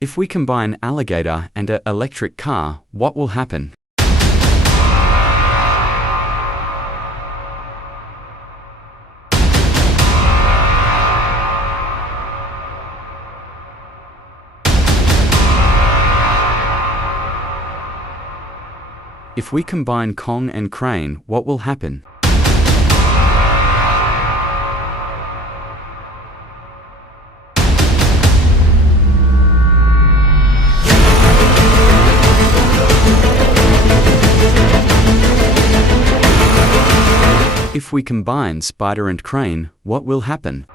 If we combine alligator and an electric car, what will happen? If we combine Kong and crane, what will happen? If we combine spider and crane, what will happen?